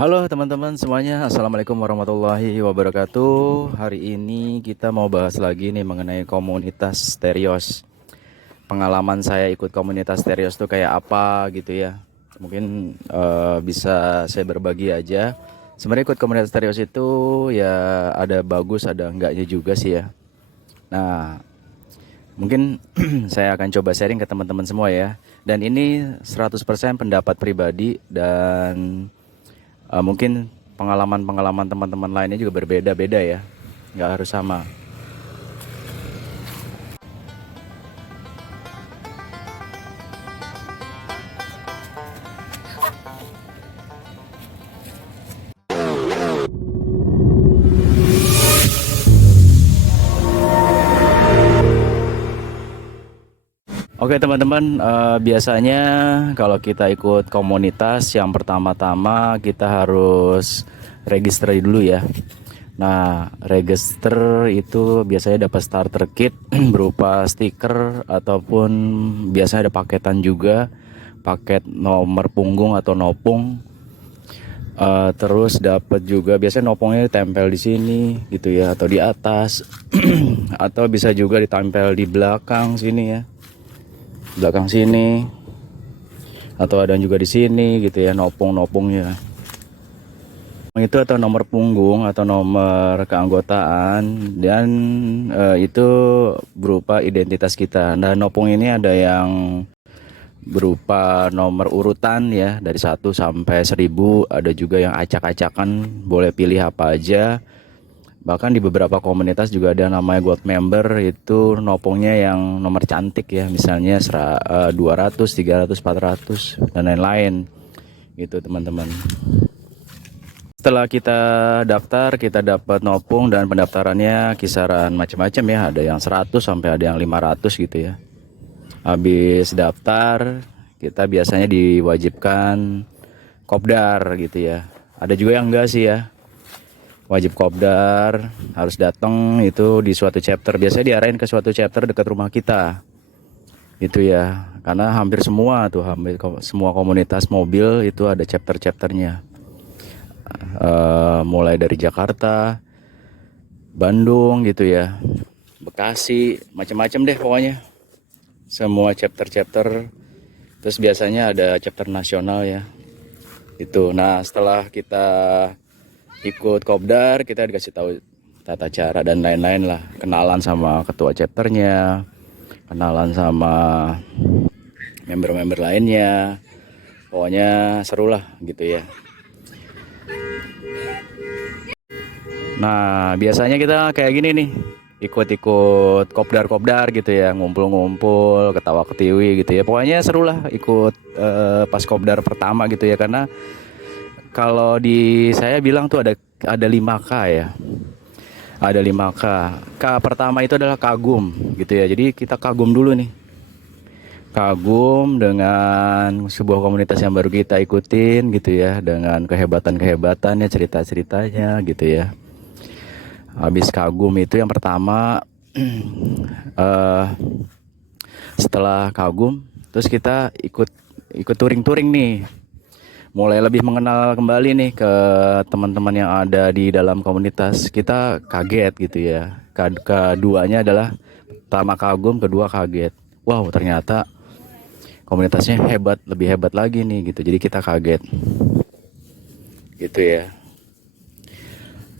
Halo teman-teman semuanya, Assalamualaikum warahmatullahi wabarakatuh. Hari ini kita mau bahas lagi nih mengenai komunitas Stereos. Pengalaman saya ikut komunitas Stereos tuh kayak apa gitu ya. Mungkin bisa saya berbagi aja. Sebenarnya ikut komunitas Stereos itu ya ada bagus ada enggaknya juga sih ya. Nah, mungkin saya akan coba sharing ke teman-teman semua ya. Dan ini 100% pendapat pribadi dan mungkin pengalaman-pengalaman teman-teman lainnya juga berbeda-beda ya, nggak harus sama. Oke teman-teman, biasanya kalau kita ikut komunitas yang pertama-tama kita harus register dulu ya. Nah, register itu biasanya dapat starter kit berupa stiker ataupun biasanya ada paketan juga, paket nomor punggung atau nopung. Terus dapat juga biasanya nopongnya ditempel di sini gitu ya atau di atas atau bisa juga ditempel di belakang sini ya, belakang sini atau ada juga di sini gitu ya nopongnya itu atau nomor punggung atau nomor keanggotaan dan itu berupa identitas kita. Dan nopong ini ada yang berupa nomor urutan ya dari 1 sampai 1000, ada juga yang acak-acakan, boleh pilih apa aja. Bahkan di beberapa komunitas juga ada namanya gold member, itu nopongnya yang nomor cantik ya, misalnya 200, 300, 400 dan lain-lain gitu teman-teman. Setelah kita daftar, kita dapat nopong dan pendaftarannya kisaran macam-macam ya, ada yang 100 sampai ada yang 500 gitu ya. Habis daftar, kita biasanya diwajibkan kopdar gitu ya. Ada juga yang enggak sih ya. Wajib kopdar, harus datang itu di suatu chapter. Biasanya diarahin ke suatu chapter dekat rumah kita. Itu ya. Karena hampir semua tuh, hampir semua komunitas mobil itu ada chapter-chapternya. Mulai dari Jakarta, Bandung gitu ya, Bekasi, macam-macam deh pokoknya. Semua chapter-chapter. Terus biasanya ada chapter nasional ya. Itu. Nah, setelah kita ikut kopdar, kita dikasih tahu tata cara dan lain-lain lah. Kenalan sama ketua chapternya, kenalan sama member-member lainnya. Pokoknya seru lah gitu ya. Nah, biasanya kita kayak gini nih, ikut-ikut kopdar-kopdar gitu ya, ngumpul-ngumpul, ketawa-ketiwi gitu ya. Pokoknya seru lah ikut pas kopdar pertama gitu ya, karena kalau di saya bilang tuh ada 5K ya. Ada 5K. K pertama itu adalah kagum gitu ya. Jadi kita kagum dulu nih. Kagum dengan sebuah komunitas yang baru kita ikutin gitu ya, dengan kehebatan-kehebatannya, cerita-ceritanya gitu ya. Habis kagum itu yang pertama, eh, setelah kagum, terus kita ikut touring-touring nih, mulai lebih mengenal kembali nih ke teman-teman yang ada di dalam komunitas. Kita kaget gitu ya. Keduanya adalah pertama kagum, kedua kaget. Wow, ternyata komunitasnya hebat, lebih hebat lagi nih gitu. Jadi kita kaget, gitu ya.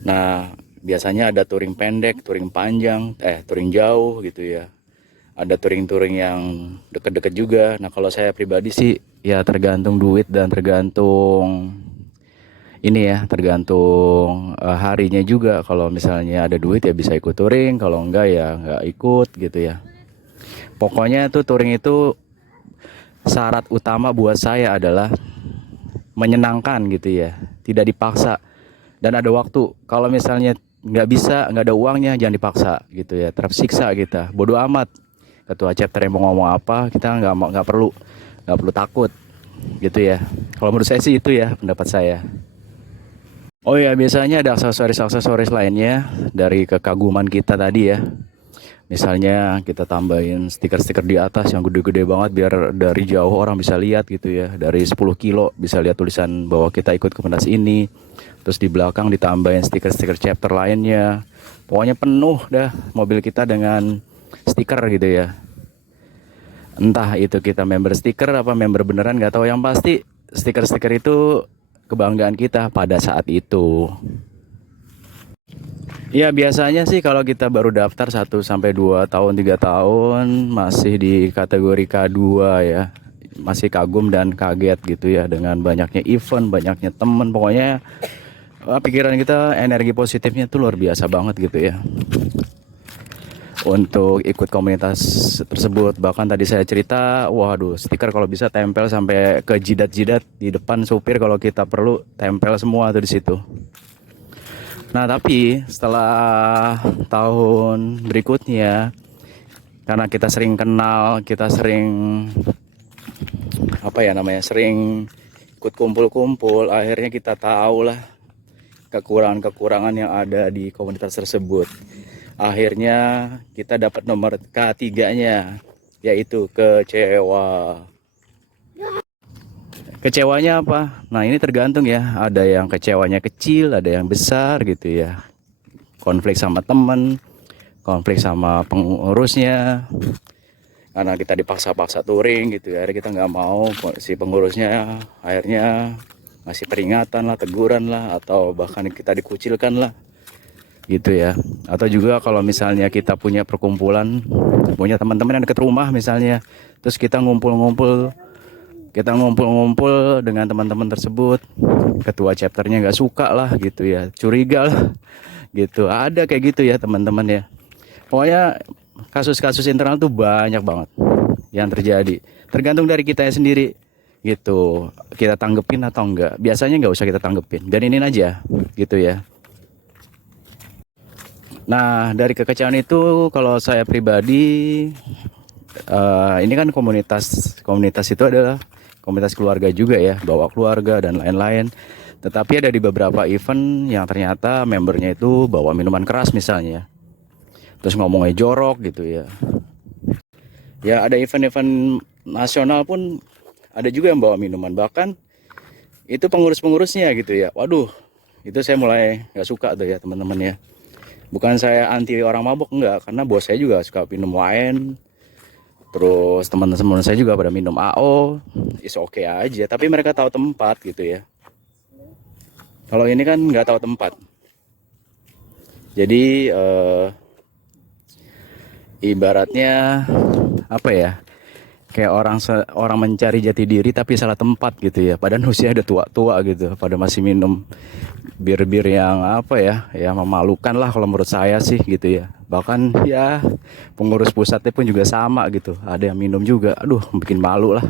Nah, biasanya ada touring pendek, touring panjang, touring jauh gitu ya. Ada touring-touring yang deket-deket juga. Nah, kalau saya pribadi sih ya tergantung duit dan tergantung ini ya, tergantung harinya juga. Kalau misalnya ada duit ya bisa ikut touring, kalau enggak ya enggak ikut gitu ya. Pokoknya tuh touring itu syarat utama buat saya adalah menyenangkan gitu ya, tidak dipaksa dan ada waktu. Kalau misalnya nggak bisa, nggak ada uangnya, jangan dipaksa gitu ya, tersiksa kita, bodoh amat ketua chapter yang mau ngomong apa, kita nggak perlu takut gitu ya. Kalau menurut saya sih itu ya pendapat saya. Oh ya, biasanya ada aksesoris lainnya dari kekaguman kita tadi ya. Misalnya kita tambahin stiker-stiker di atas yang gede-gede banget biar dari jauh orang bisa lihat gitu ya. Dari 10 kilo bisa lihat tulisan bahwa kita ikut komunitas ini. Terus di belakang ditambahin stiker-stiker chapter lainnya. Pokoknya penuh dah mobil kita dengan stiker gitu ya. Entah itu kita member stiker apa member beneran nggak tahu. Yang pasti stiker-stiker itu kebanggaan kita pada saat itu. Ya biasanya sih kalau kita baru daftar 1 sampai 2 tahun 3 tahun masih di kategori K2 ya. Masih kagum dan kaget gitu ya dengan banyaknya event, banyaknya temen. Pokoknya pikiran kita energi positifnya tuh luar biasa banget gitu ya. Untuk ikut komunitas tersebut, bahkan tadi saya cerita, waduh stiker kalau bisa tempel sampai ke jidat-jidat di depan supir, kalau kita perlu tempel semua tuh di situ. Nah tapi setelah tahun berikutnya, karena kita sering kenal, kita sering sering ikut kumpul-kumpul, akhirnya kita tahu lah kekurangan-kekurangan yang ada di komunitas tersebut. Akhirnya kita dapat nomor K3-nya, yaitu kecewa. Kecewanya apa? Nah ini tergantung ya, ada yang kecewanya kecil, ada yang besar gitu ya. Konflik sama temen, konflik sama pengurusnya, karena kita dipaksa-paksa touring gitu ya. Akhirnya kita nggak mau, si pengurusnya akhirnya ngasih peringatan lah, teguran lah, atau bahkan kita dikucilkan lah gitu ya. Atau juga kalau misalnya kita punya perkumpulan, punya teman-teman yang dekat rumah misalnya, terus kita ngumpul-ngumpul dengan teman-teman tersebut, ketua chapternya nggak suka lah gitu ya, curiga lah gitu. Ada kayak gitu ya teman-teman ya. Pokoknya kasus-kasus internal tuh banyak banget yang terjadi, tergantung dari kita sendiri gitu, kita tanggepin atau enggak. Biasanya nggak usah kita tanggepin, biarin aja gitu ya. Nah dari kekecewaan itu, kalau saya pribadi, ini kan komunitas itu adalah komunitas keluarga juga ya, bawa keluarga dan lain-lain. Tetapi ada di beberapa event yang ternyata membernya itu bawa minuman keras misalnya, terus ngomongnya jorok gitu ya. Ya ada event-event nasional pun ada juga yang bawa minuman, bahkan itu pengurus-pengurusnya gitu ya. Waduh, itu saya mulai nggak suka tuh ya teman-teman ya. Bukan saya anti orang mabok, enggak, karena bos saya juga suka minum wine. Terus teman-teman saya juga pada minum AO, is oke aja. Tapi mereka tahu tempat gitu ya. Kalau ini kan nggak tahu tempat. Jadi ibaratnya apa ya? Kayak orang mencari jati diri tapi salah tempat gitu ya. Padahal usia ada tua-tua gitu, pada masih minum bir-bir yang apa ya, ya memalukan lah kalau menurut saya sih gitu ya. Bahkan ya pengurus pusatnya pun juga sama gitu, ada yang minum juga. Aduh, bikin malu lah.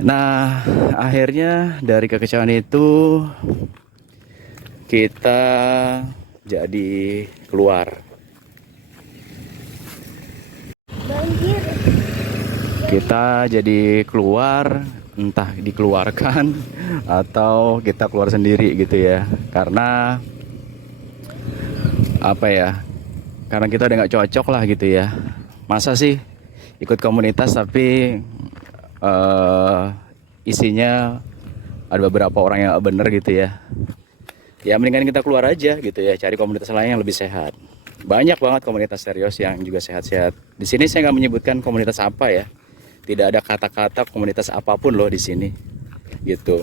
Nah akhirnya dari kekecewaan itu kita jadi keluar. Kita jadi keluar, entah dikeluarkan atau kita keluar sendiri gitu ya. Karena apa ya, karena kita udah nggak cocok lah gitu ya. Masa sih ikut komunitas tapi isinya ada beberapa orang yang gak bener gitu ya. Ya mendingan kita keluar aja gitu ya, cari komunitas lain yang lebih sehat. Banyak banget komunitas serius yang juga sehat-sehat. Di sini saya nggak menyebutkan komunitas apa ya. Tidak ada kata-kata komunitas apapun loh di sini, gitu.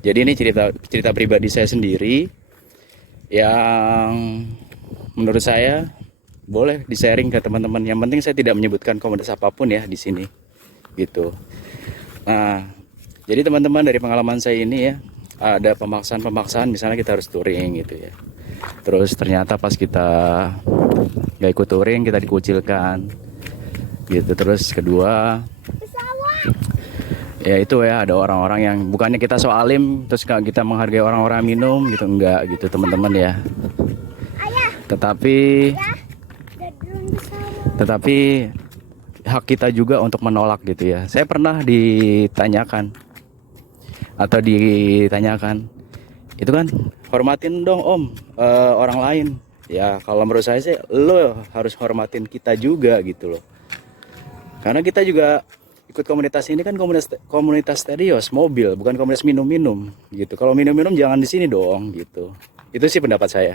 Jadi ini cerita pribadi saya sendiri yang menurut saya boleh di-sharing ke teman-teman. Yang penting saya tidak menyebutkan komunitas apapun ya di sini, gitu. Nah, jadi teman-teman, dari pengalaman saya ini ya, ada pemaksaan misalnya kita harus touring gitu ya. Terus ternyata pas kita nggak ikut touring kita dikucilkan, gitu. Terus kedua, ya itu ya, ada orang-orang yang bukannya kita so alim terus kita menghargai orang-orang minum gitu, enggak gitu teman-teman ya. Tetapi hak kita juga untuk menolak gitu ya. Saya pernah ditanyakan, itu kan hormatin dong om orang lain, Ya kalau menurut saya sih lo harus hormatin kita juga gitu loh. Karena kita juga ikut komunitas ini kan komunitas Terios mobil, bukan komunitas minum-minum gitu. Kalau minum-minum jangan di sini dong gitu. Itu sih pendapat saya.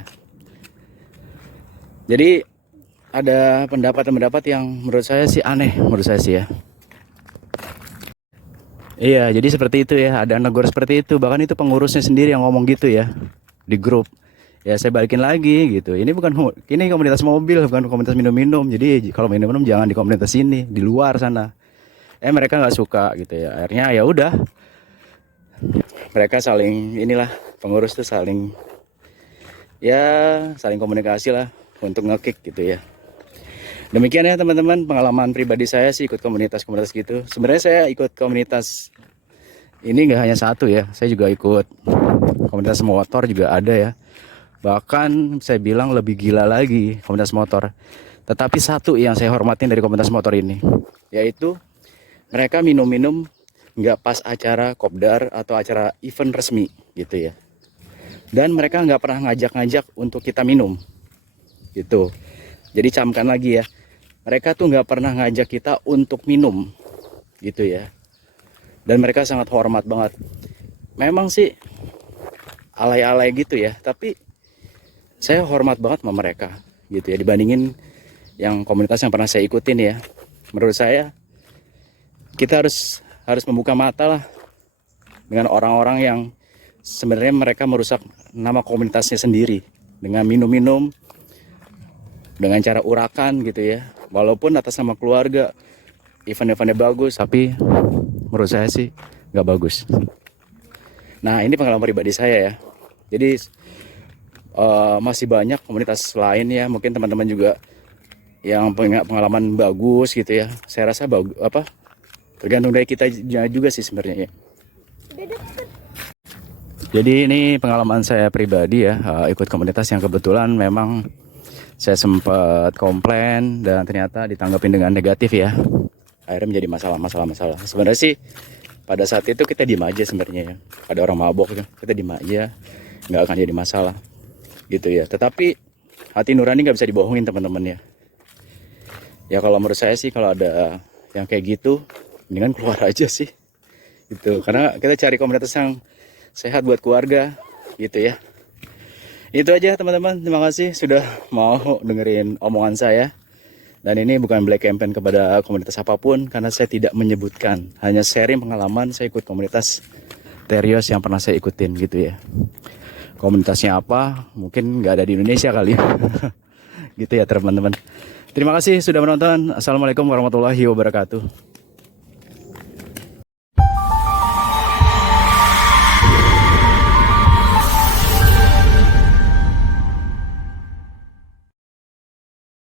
Jadi ada pendapat-pendapat yang menurut saya sih aneh, menurut saya sih ya. Iya, jadi seperti itu ya. Ada negor seperti itu. Bahkan itu pengurusnya sendiri yang ngomong gitu ya di grup. Ya saya balikin lagi gitu. Ini komunitas mobil, bukan komunitas minum-minum. Jadi kalau minum-minum jangan di komunitas ini, di luar sana. Mereka nggak suka gitu ya. Akhirnya ya udah, mereka saling inilah, pengurus tuh saling ya saling komunikasi lah untuk ngekick gitu ya. Demikian ya teman-teman, pengalaman pribadi saya sih ikut komunitas-komunitas gitu. Sebenarnya saya ikut komunitas ini nggak hanya satu ya, saya juga ikut komunitas motor juga ada ya. Bahkan saya bilang lebih gila lagi komunitas motor. Tetapi satu yang saya hormatin dari komunitas motor ini, yaitu mereka minum-minum nggak pas acara kopdar atau acara event resmi gitu ya. Dan mereka nggak pernah ngajak-ngajak untuk kita minum gitu. Jadi camkan lagi ya, mereka tuh nggak pernah ngajak kita untuk minum gitu ya. Dan mereka sangat hormat banget. Memang sih alay-alay gitu ya, tapi saya hormat banget sama mereka gitu ya, dibandingin yang komunitas yang pernah saya ikutin ya. Menurut saya kita harus membuka mata lah dengan orang-orang yang sebenarnya mereka merusak nama komunitasnya sendiri dengan minum-minum, dengan cara urakan gitu ya. Walaupun atas nama keluarga event-eventnya bagus, tapi menurut saya sih nggak bagus. Nah ini pengalaman pribadi saya ya. Jadi masih banyak komunitas lain ya, mungkin teman-teman juga yang punya pengalaman bagus gitu ya. Saya rasa bagus tergantung dari kita juga sih sebenarnya ya. Jadi ini pengalaman saya pribadi ya, ikut komunitas yang kebetulan memang saya sempat komplain dan ternyata ditanggapin dengan negatif ya. Akhirnya menjadi masalah. Sebenarnya sih pada saat itu kita diem aja sebenarnya ya. Ada orang mabok kita diem aja, nggak akan jadi masalah gitu ya. Tetapi hati nurani nggak bisa dibohongin teman-teman ya. Ya kalau menurut saya sih kalau ada yang kayak gitu, mendingan keluar aja sih gitu. Karena kita cari komunitas yang sehat buat keluarga gitu ya. Itu aja teman-teman, terima kasih sudah mau dengerin omongan saya. Dan ini bukan black campaign kepada komunitas apapun, karena saya tidak menyebutkan, hanya sharing pengalaman saya ikut komunitas Terios yang pernah saya ikutin gitu ya. Komunitasnya apa, mungkin nggak ada di Indonesia kali gitu ya teman-teman. Terima kasih sudah menonton. Assalamualaikum warahmatullahi wabarakatuh.